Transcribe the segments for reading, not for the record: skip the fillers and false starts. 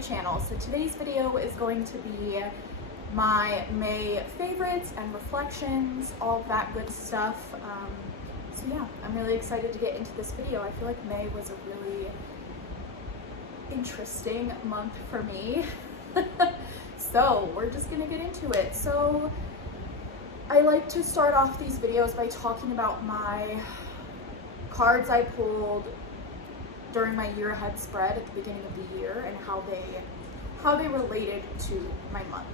my channel. So today's video is going to be my May favorites and reflections, all that good stuff. So yeah, I'm really excited to get into this video. I feel like May was a really interesting month for me. So we're just gonna get into it. So I like to start off these videos by talking about my cards I pulled during my year ahead spread at the beginning of the year and how they related to my month.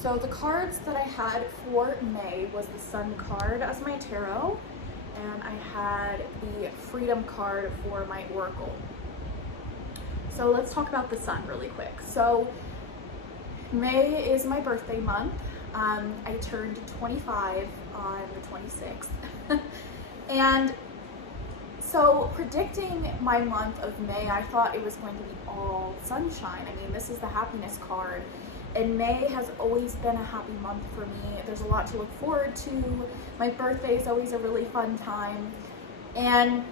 So the cards that I had for May was the Sun card as my tarot, and I had the Freedom card for my Oracle. So let's talk about the Sun really quick. So May is my birthday month. I turned 25 on the 26th. And so predicting my month of May, I thought it was going to be all sunshine. I mean, this is the happiness card. And May has always been a happy month for me. There's a lot to look forward to. My birthday is always a really fun time. And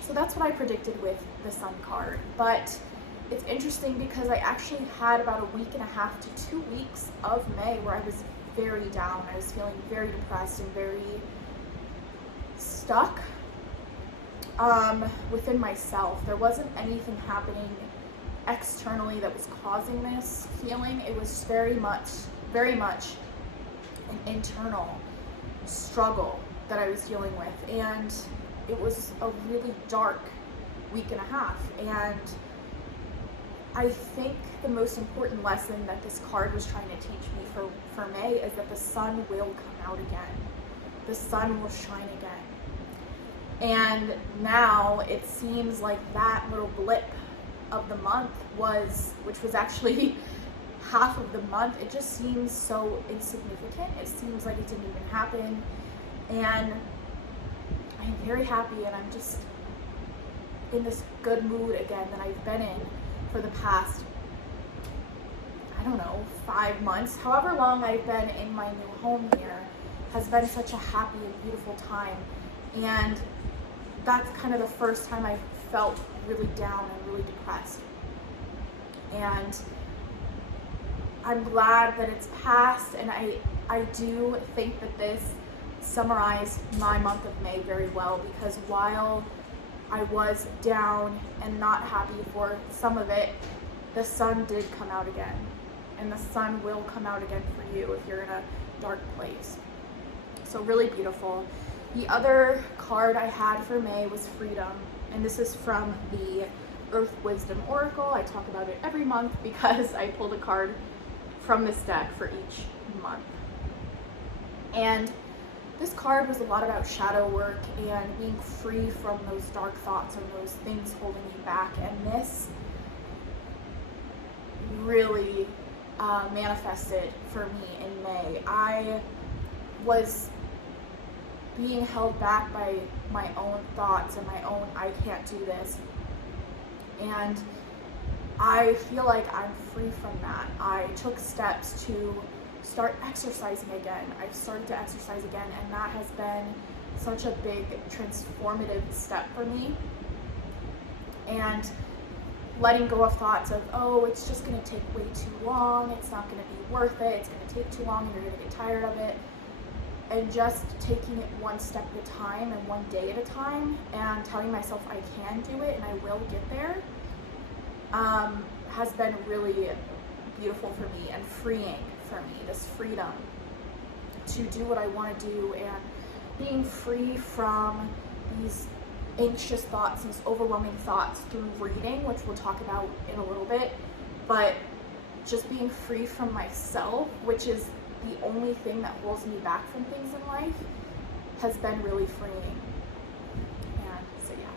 so that's what I predicted with the Sun card. But it's interesting because I actually had about a week and a half to 2 weeks of May where I was very down. I was feeling very depressed and very stuck within myself. There wasn't anything happening externally that was causing this feeling. It was very much an internal struggle that I was dealing with, and it was a really dark week and a half. And I think the most important lesson that this card was trying to teach me for May is that the sun will come out again. The sun will shine again. And now it seems like that little blip of the month which was actually half of the month, it just seems so insignificant. It seems like it didn't even happen. And I'm very happy, and I'm just in this good mood again that I've been in for the past, I don't know, 5 months. However long I've been in my new home here has been such a happy and beautiful time. And that's kind of the first time I've felt really down and really depressed. And I'm glad that it's passed, and I do think that this summarized my month of May very well, because while I was down and not happy for some of it, the sun did come out again. And the sun will come out again for you if you're in a dark place. So really beautiful. The other card I had for May was Freedom, and this is from the Earth Wisdom Oracle. I talk about it every month because I pulled a card from this deck for each month. And this card was a lot about shadow work and being free from those dark thoughts and those things holding you back. And this really manifested for me in May. I was being held back by my own thoughts and my own I can't do this. And I feel like I'm free from that. I took steps to start exercising again. I've started to exercise again, and that has been such a big transformative step for me. And letting go of thoughts of, oh, it's just gonna take way too long, it's not gonna be worth it, it's gonna take too long and you're gonna get tired of it. And just taking it one step at a time and one day at a time, and telling myself I can do it and I will get there, has been really beautiful for me and freeing for me. This freedom to do what I want to do, and being free from these anxious thoughts, these overwhelming thoughts through reading, which we'll talk about in a little bit, but just being free from myself, which is the only thing that holds me back from things in life, has been really freeing. And so yeah,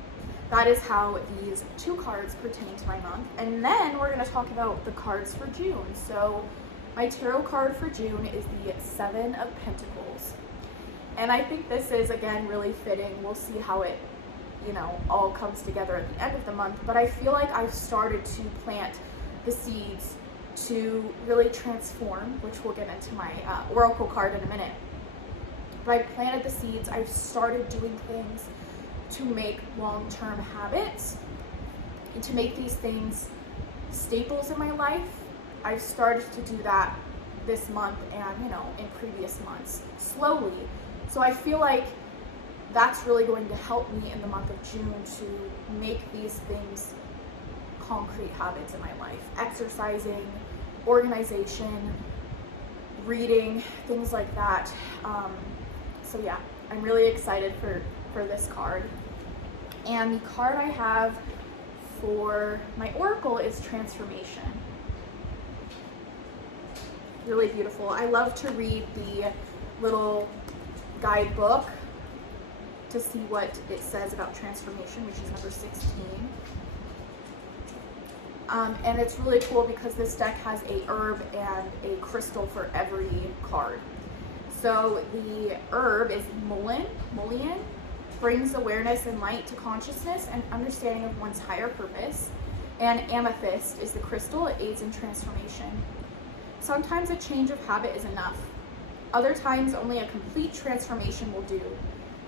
that is how these two cards pertain to my month. And then we're going to talk about the cards for June. So my tarot card for June is the Seven of Pentacles. And I think this is, again, really fitting. We'll see how it, all comes together at the end of the month. But I feel like I've started to plant the seeds to really transform, which we'll get into my Oracle card in a minute. But I planted the seeds. I've started doing things to make long-term habits and to make these things staples in my life, I've started to do that this month and, in previous months, slowly. So I feel like that's really going to help me in the month of June to make these things concrete habits in my life. Exercising, organization, reading, things like that. So yeah, I'm really excited for this card. And the card I have for my oracle is Transformation. Really beautiful. I love to read the little guidebook to see what it says about transformation, which is number 16. And it's really cool because this deck has a herb and a crystal for every card. So the herb is mullein, brings awareness and light to consciousness and understanding of one's higher purpose. And amethyst is the crystal. It aids in transformation. Sometimes a change of habit is enough. Other times, only a complete transformation will do.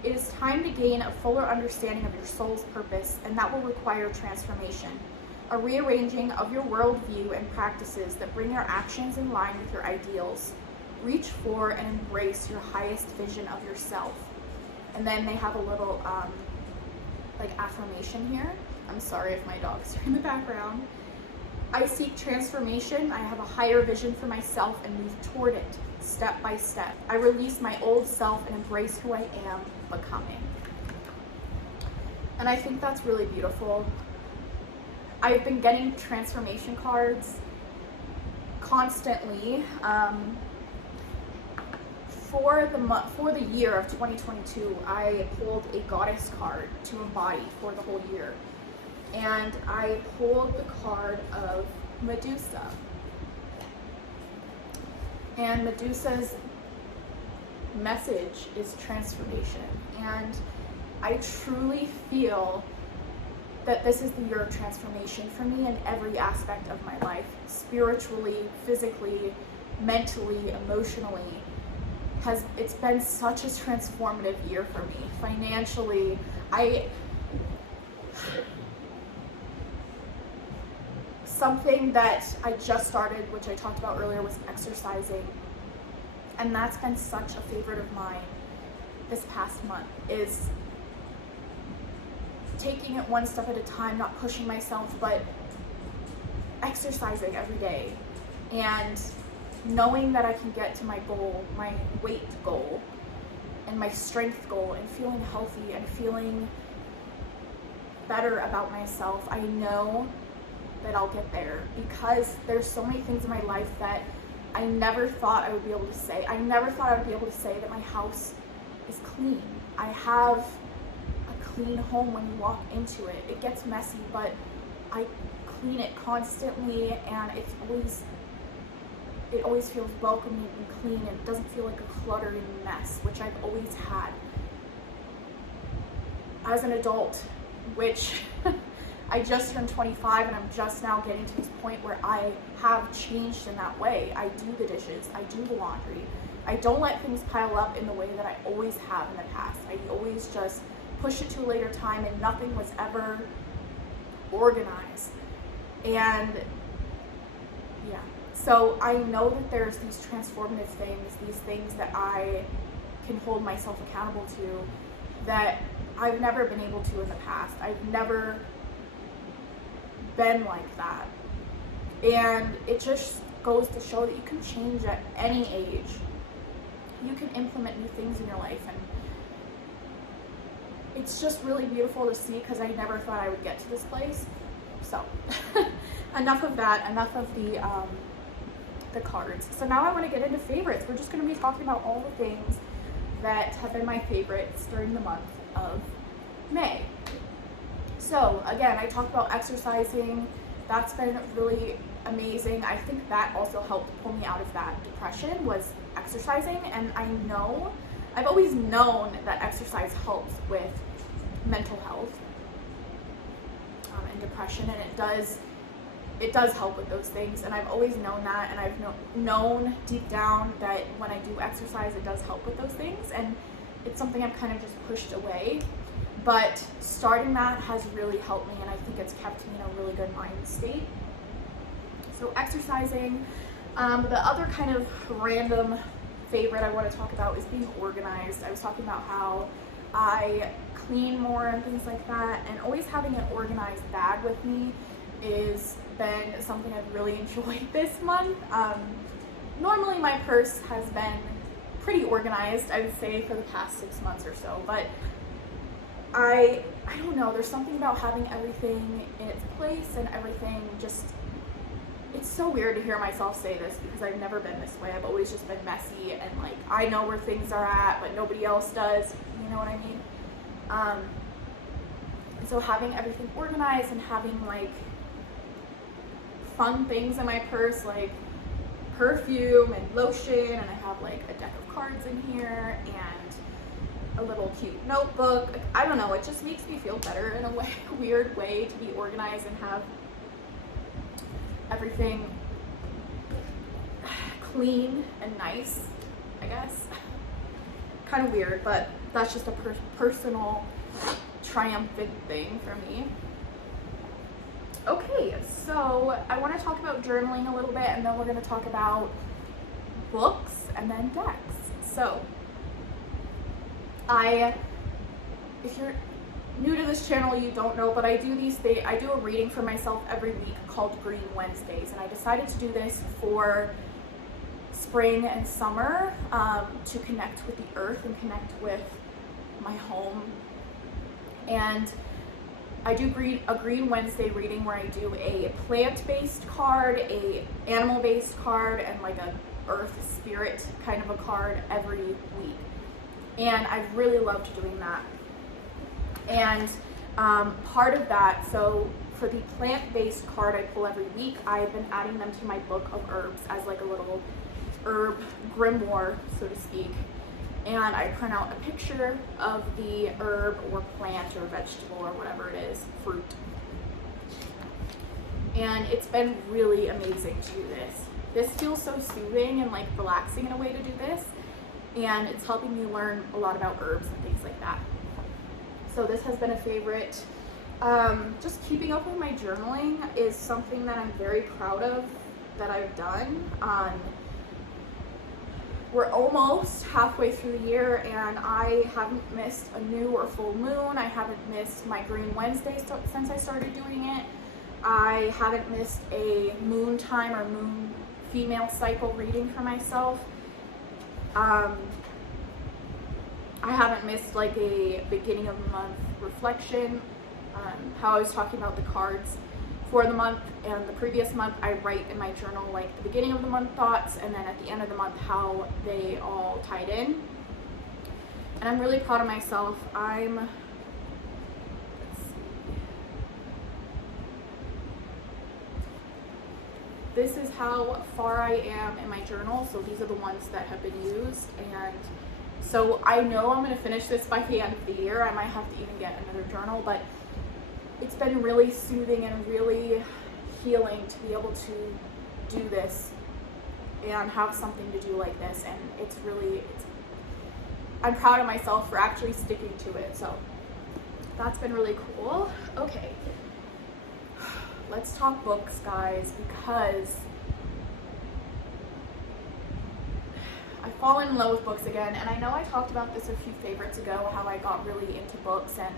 It is time to gain a fuller understanding of your soul's purpose, and that will require transformation, a rearranging of your worldview and practices that bring your actions in line with your ideals. Reach for and embrace your highest vision of yourself. And then they have a little affirmation here. I'm sorry if my dogs are in the background. I seek transformation. I have a higher vision for myself and move toward it, step by step. I release my old self and embrace who I am becoming. And I think that's really beautiful. I've been getting transformation cards constantly. For the year of 2022, I pulled a goddess card to embody for the whole year. And I pulled the card of Medusa. And Medusa's message is transformation. And I truly feel that this is the year of transformation for me in every aspect of my life. Spiritually, physically, mentally, emotionally. It's been such a transformative year for me. Financially, something that I just started, which I talked about earlier, was exercising. And that's been such a favorite of mine this past month, is taking it one step at a time, not pushing myself, but exercising every day. And knowing that I can get to my goal, my weight goal, and my strength goal, and feeling healthy and feeling better about myself, I know that I'll get there, because there's so many things in my life that I never thought I would be able to say. I never thought I would be able to say that my house is clean. I have a clean home when you walk into it. It gets messy, but I clean it constantly, and it always feels welcoming and clean, and it doesn't feel like a cluttered mess, which I've always had. As an adult, which I just turned 25, and I'm just now getting to this point where I have changed in that way. I do the dishes, I do the laundry. I don't let things pile up in the way that I always have in the past. I always just push it to a later time, and nothing was ever organized. And yeah. So I know that there's these transformative things, these things that I can hold myself accountable to that I've never been able to in the past. I've never been like that. And it just goes to show that you can change at any age. You can implement new things in your life, and it's just really beautiful to see, because I never thought I would get to this place. So enough of that, enough of the cards. So now I want to get into favorites. We're just going to be talking about all the things that have been my favorites during the month of May. So again, I talked about exercising. That's been really amazing. I think that also helped pull me out of that depression, was exercising. And I've always known that exercise helps with mental health and depression, and it does help with those things, and I've always known that, and I've known deep down that when I do exercise, it does help with those things, and it's something I've kind of just pushed away. But starting that has really helped me, and I think it's kept me in a really good mind state. So exercising. The other kind of random favorite I want to talk about is being organized. I was talking about how I clean more and things like that, and always having an organized bag with me is been something I've really enjoyed this month. Normally my purse has been pretty organized, I would say, for the past 6 months or so, but I don't know, there's something about having everything in its place and everything just, it's so weird to hear myself say this because I've never been this way. I've always just been messy and like I know where things are at, but nobody else does. You know what I mean? And so having everything organized and having like fun things in my purse, like perfume and lotion, and I have like a deck of cards in here and a little cute notebook. Like, I don't know, it just makes me feel better in a way, weird way to be organized and have everything clean and nice, I guess. Kind of weird, but that's just a personal triumphant thing for me. Okay, so I want to talk about journaling a little bit, and then we're going to talk about books and then decks. So if you're new to this channel, you don't know, but I do these things. I do a reading for myself every week called Green Wednesdays, and I decided to do this for spring and summer to connect with the earth and connect with my home. And I do a Green Wednesday reading where I do a plant-based card, a animal-based card, and like a earth spirit kind of a card every week. And I've really loved doing that. And part of that, so for the plant-based card I pull every week, I've been adding them to my book of herbs as like a little herb grimoire, so to speak. And I print out a picture of the herb or plant or vegetable or whatever it is, fruit. And it's been really amazing to do this. This feels so soothing and like relaxing in a way to do this. And it's helping me learn a lot about herbs and things like that. So this has been a favorite. Just keeping up with my journaling is something that I'm very proud of that I've done. We're almost halfway through the year and I haven't missed a new or full moon. I haven't missed my Green Wednesday since I started doing it. I haven't missed a moon time or moon female cycle reading for myself. I haven't missed like a beginning of the month reflection. How I was talking about the cards for the month, and the previous month I write in my journal like the beginning of the month thoughts, and then at the end of the month how they all tied in. And I'm really proud of myself. This is how far I am in my journal. So these are the ones that have been used, and so I know I'm going to finish this by the end of the year. I might have to even get another journal, but it's been really soothing and really healing to be able to do this and have something to do like this. And I'm proud of myself for actually sticking to it. So that's been really cool. Okay, let's talk books, guys, because I've fallen in love with books again. And I know I talked about this a few favorites ago, how I got really into books, and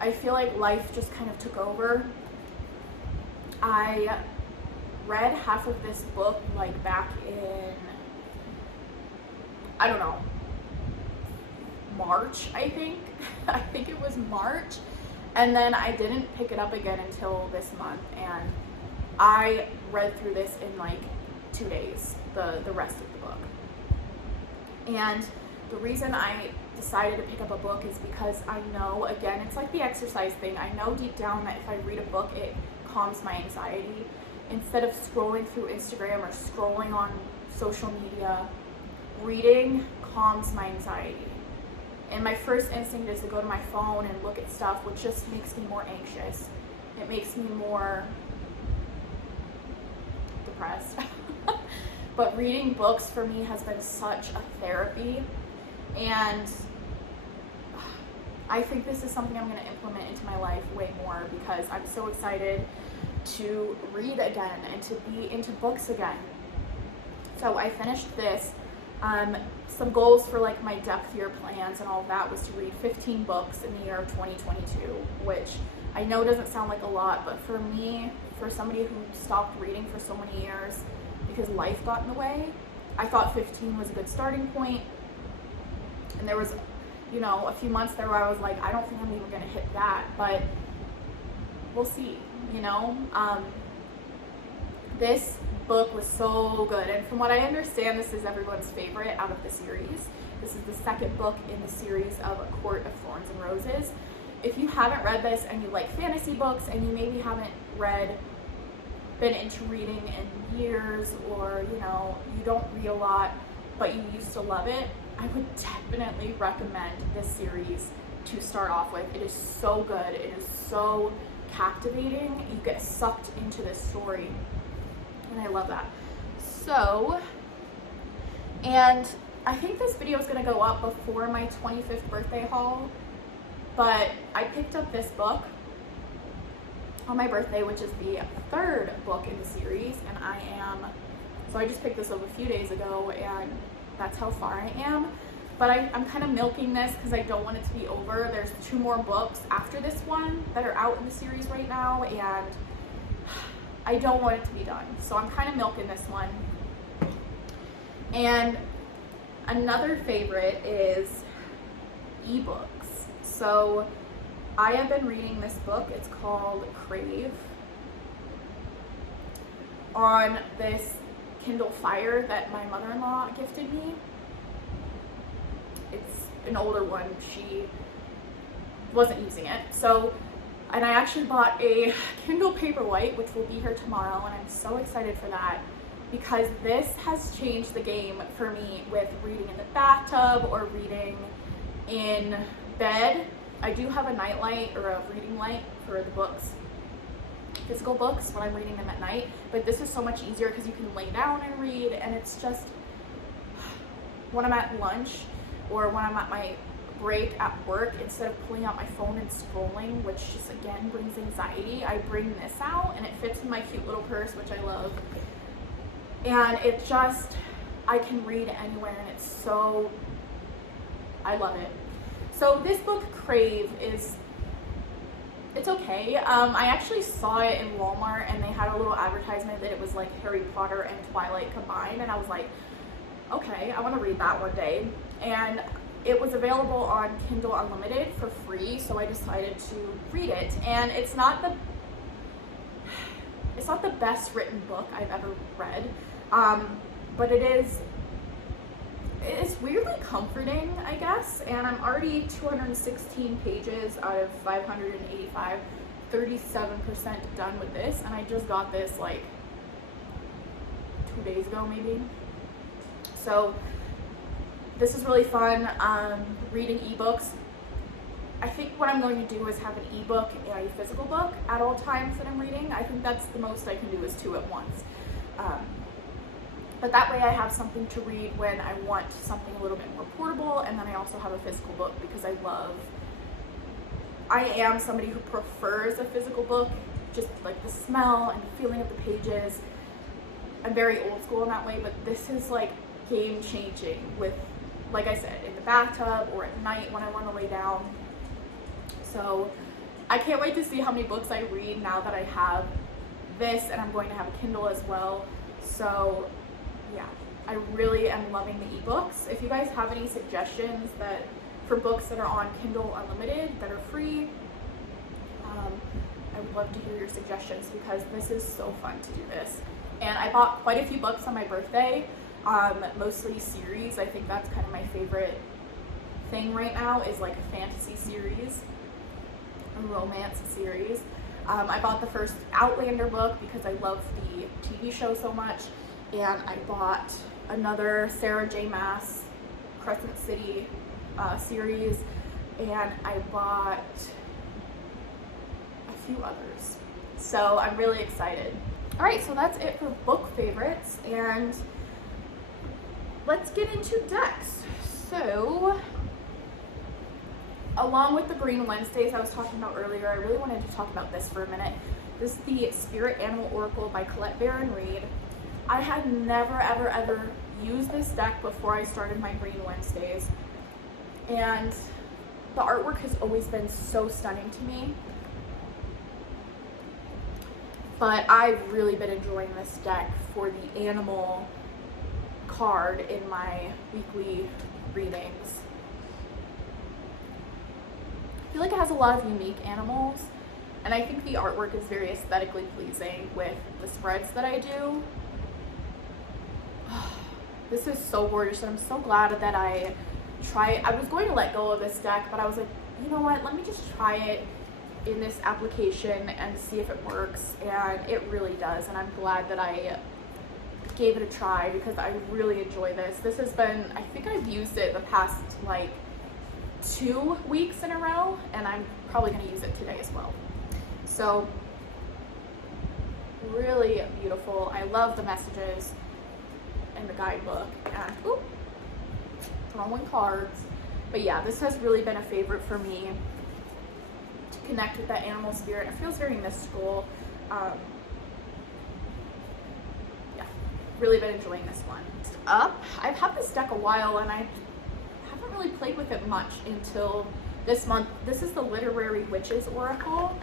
I feel like life just kind of took over. I read half of this book like back in, I don't know, March, I think. I think it was March. And then I didn't pick it up again until this month. And I read through this in like 2 days, the rest of the book. And the reason I decided to pick up a book is because I know, again, it's like the exercise thing. I know deep down that if I read a book, it calms my anxiety. Instead of scrolling through Instagram or scrolling on social media, reading calms my anxiety. And my first instinct is to go to my phone and look at stuff, which just makes me more anxious. It makes me more depressed. But reading books for me has been such a therapy. And I think this is something I'm going to implement into my life way more because I'm so excited to read again and to be into books again. So I finished this. Some goals for like my depth year plans and all of that was to read 15 books in the year of 2022, which I know doesn't sound like a lot, but for me, for somebody who stopped reading for so many years because life got in the way, I thought 15 was a good starting point. And there was, you know, a few months there where I was like, I don't think I'm even gonna hit that, but we'll see, you know? This book was so good, and from what I understand, this is everyone's favorite out of the series. This is the second book in the series of A Court of Thorns and Roses. If you haven't read this and you like fantasy books and you maybe haven't been into reading in years, or you know, you don't read a lot but you used to love it, I would definitely recommend this series to start off with. It is so good. It is so captivating. You get sucked into this story, and I love that. So, and I think this video is going to go up before my 25th birthday haul, but I picked up this book on my birthday, which is the third book in the series, and so I just picked this up a few days ago, and that's how far I am. But I'm kind of milking this because I don't want it to be over. There's 2 more books after this one that are out in the series right now, and I don't want it to be done. So I'm kind of milking this one. And another favorite is ebooks. So I have been reading this book. It's called Crave, on this Kindle Fire that my mother-in-law gifted me. It's an older one. She wasn't using it. So, and I actually bought a Kindle Paperwhite, which will be here tomorrow, and I'm so excited for that because this has changed the game for me with reading in the bathtub or reading in bed. I do have a nightlight or a reading light for the books, physical books, when I'm reading them at night, but this is so much easier because you can lay down and read, and it's just when I'm at lunch or when I'm at my break at work, instead of pulling out my phone and scrolling, which just again brings anxiety, I bring this out and it fits in my cute little purse, which I love, and it just, I can read anywhere, and it's so, I love it. So this book, Crave, it's okay. I actually saw it in Walmart, and they had a little advertisement that it was like Harry Potter and Twilight combined, and I was like, okay, I want to read that one day. And it was available on Kindle Unlimited for free, so I decided to read it. And it's not the best written book I've ever read, but it's weirdly comforting, I guess, and I'm already 216 pages out of 585, 37% done with this, and I just got this like 2 days ago maybe. So this is really fun. Reading ebooks, I think what I'm going to do is have an ebook and a physical book at all times that I'm reading. I think that's the most I can do, is 2 at once. But that way I have something to read when I want something a little bit more portable, and then I also have a physical book because I am somebody who prefers a physical book, just like the smell and the feeling of the pages. I'm very old school in that way, but this is like game changing with, like I said, in the bathtub or at night when I want to lay down. So I can't wait to see how many books I read now that I have this, and I'm going to have a Kindle as well. So yeah, I really am loving the ebooks. If you guys have any suggestions for books that are on Kindle Unlimited that are free, I would love to hear your suggestions because this is so fun to do this. And I bought quite a few books on my birthday, mostly series. I think that's kind of my favorite thing right now, is like a fantasy series, a romance series. I bought the first Outlander book because I love the TV show so much. And I bought another Sarah J. Maas Crescent City series, and I bought a few others. So I'm really excited. All right, so that's it for book favorites, and let's get into decks. So, along with the Green Wednesdays I was talking about earlier, I really wanted to talk about this for a minute. This is the Spirit Animal Oracle by Colette Reed. I had never, ever used this deck before I started my Green Wednesdays. And the artwork has always been so stunning to me. But I've really been enjoying this deck for the animal card in my weekly readings. I feel like it has a lot of unique animals, and I think the artwork is very aesthetically pleasing with the spreads that I do. This is so gorgeous, and I'm so glad that I was going to let go of this deck, but I was like, you know what, let me just try it in this application and see if it works, and it really does, and I'm glad that I gave it a try because I really enjoy this. This has been, I think I've used it the past like 2 weeks in a row, and I'm probably going to use it today as well. So really beautiful. I love the messages in the guidebook, and throwing cards. But yeah, this has really been a favorite for me to connect with that animal spirit. It feels very mystical. Yeah, really been enjoying this one. Up, I've had this deck a while, and I haven't really played with it much until this month. This is the Literary Witches Oracle,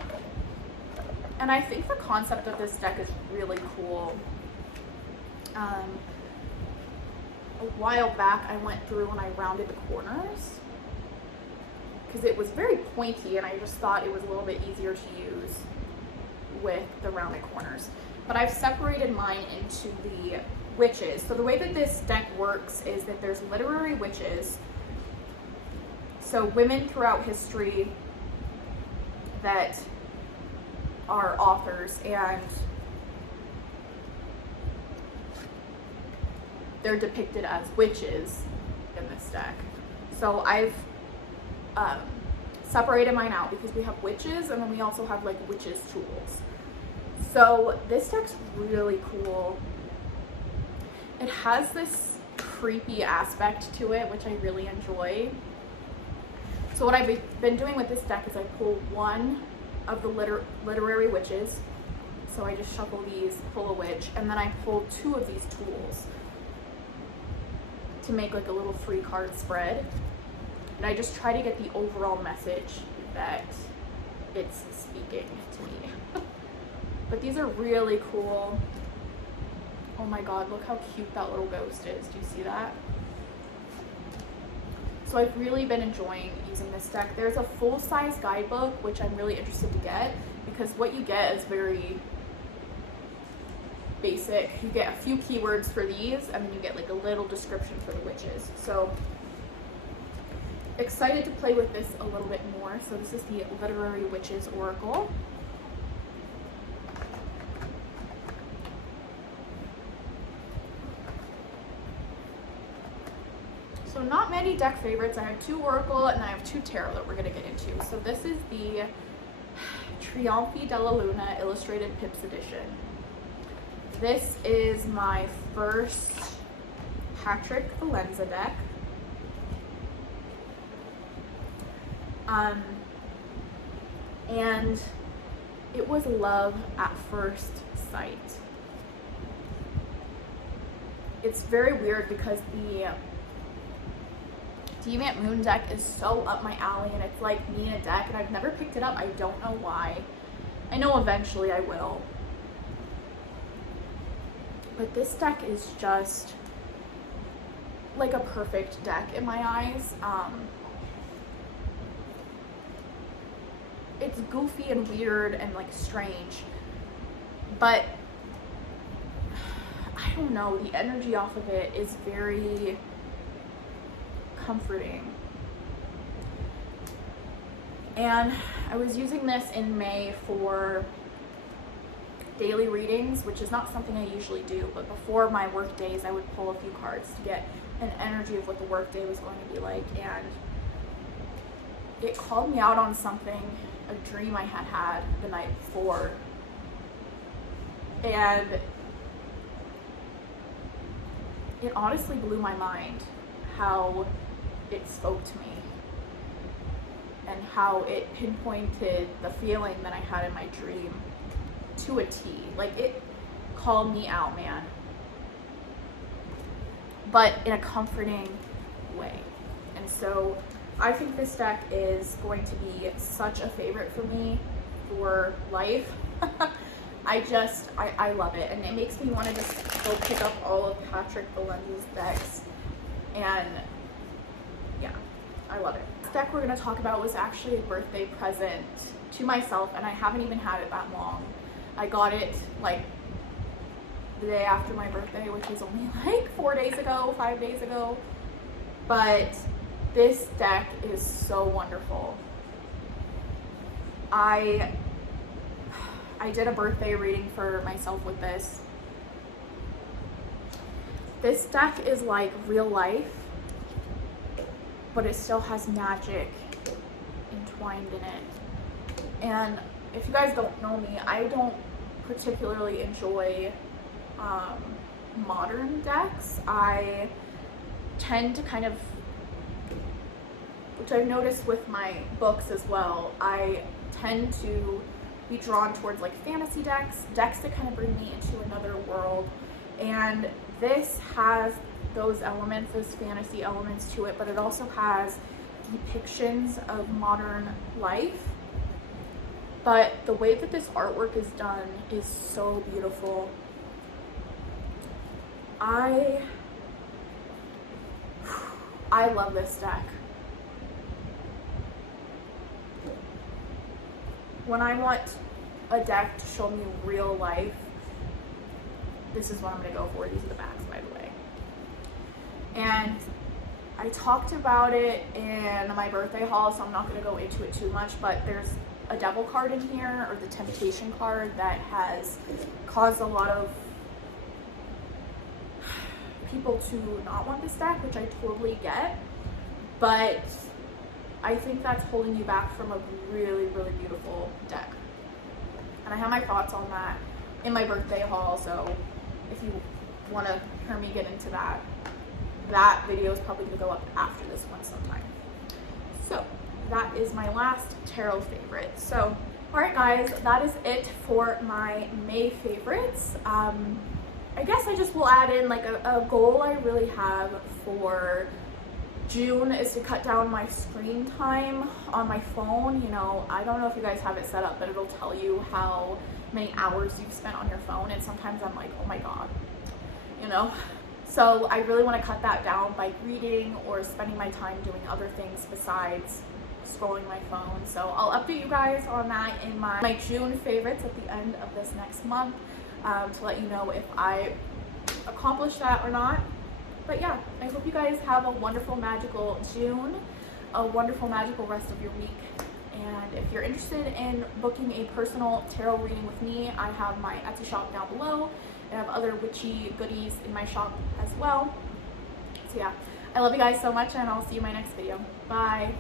and I think the concept of this deck is really cool. A while back I went through and I rounded the corners because it was very pointy, and I just thought it was a little bit easier to use with the rounded corners. But I've separated mine into the witches. So the way that this deck works is that there's literary witches, so women throughout history that are authors, and they're depicted as witches in this deck. So I've separated mine out because we have witches, and then we also have like witches tools. So this deck's really cool. It has this creepy aspect to it, which I really enjoy. So what I've been doing with this deck is I pull one of the literary witches. So I just shuffle these, pull a witch, and then I pull 2 of these tools to make like a little 3-card spread. And I just try to get the overall message that it's speaking to me. But these are really cool. Oh my god, look how cute that little ghost is. Do you see that? So I've really been enjoying using this deck. There's a full-size guidebook, which I'm really interested to get, because what you get is very basic. You get a few keywords for these, and then you get like a little description for the witches. So excited to play with this a little bit more. So this is the Literary Witches Oracle. So not many deck favorites. I have 2 Oracle and I have 2 Tarot that we're going to get into. So this is the Trionfi della Luna Illustrated Pips Edition. This is my first Patrick Valenza deck. And it was love at first sight. It's very weird because the Deviant Moon deck is so up my alley, and it's like Nina deck, and I've never picked it up. I don't know why. I know eventually I will. But this deck is just like a perfect deck in my eyes. It's goofy and weird and like strange, but I don't know, the energy off of it is very comforting. And I was using this in May for daily readings, which is not something I usually do, but before my work days I would pull a few cards to get an energy of what the work day was going to be like, and it called me out on something, a dream I had had the night before, and it honestly blew my mind how it spoke to me and how it pinpointed the feeling that I had in my dream. to a T. Like, it called me out, man. But in a comforting way. And so I think this deck is going to be such a favorite for me for life. I love it, and it makes me want to just go pick up all of Patrick Valenza's decks, and yeah, I love it. This deck we're going to talk about was actually a birthday present to myself, and I haven't even had it that long. I got it like the day after my birthday, which was only like 4 days ago, 5 days ago, but this deck is so wonderful. I did a birthday reading for myself with this. This deck is like real life, but it still has magic entwined in it. And if you guys don't know me, I don't particularly enjoy modern decks. I tend to kind of, which I've noticed with my books as well, I tend to be drawn towards like fantasy decks that kind of bring me into another world. And this has those elements, those fantasy elements to it, but it also has depictions of modern life. But the way that this artwork is done is so beautiful. I love this deck. When I want a deck to show me real life, this is what I'm going to go for. These are the backs, by the way. And I talked about it in my birthday haul, so I'm not going to go into it too much, but there's a devil card in here, or the temptation card, that has caused a lot of people to not want this deck, which I totally get, but I think that's holding you back from a really, really beautiful deck. And I have my thoughts on that in my birthday haul, so if you want to hear me get into that, that video is probably going to go up after this one sometime. So that is my last tarot favorite. So, alright guys, that is it for my May favorites. I guess I just will add in like a goal I really have for June is to cut down my screen time on my phone. You know, I don't know if you guys have it set up, but it'll tell you how many hours you've spent on your phone, and sometimes I'm like, oh my god, you know. So I really want to cut that down by reading or spending my time doing other things besides scrolling my phone. So I'll update you guys on that in my June favorites at the end of this next month, to let you know if I accomplish that or not. But yeah, I hope you guys have a wonderful, magical June, a wonderful, magical rest of your week. And if you're interested in booking a personal tarot reading with me, I have my Etsy shop down below, and I have other witchy goodies in my shop as well. So yeah, I love you guys so much, and I'll see you in my next video. Bye.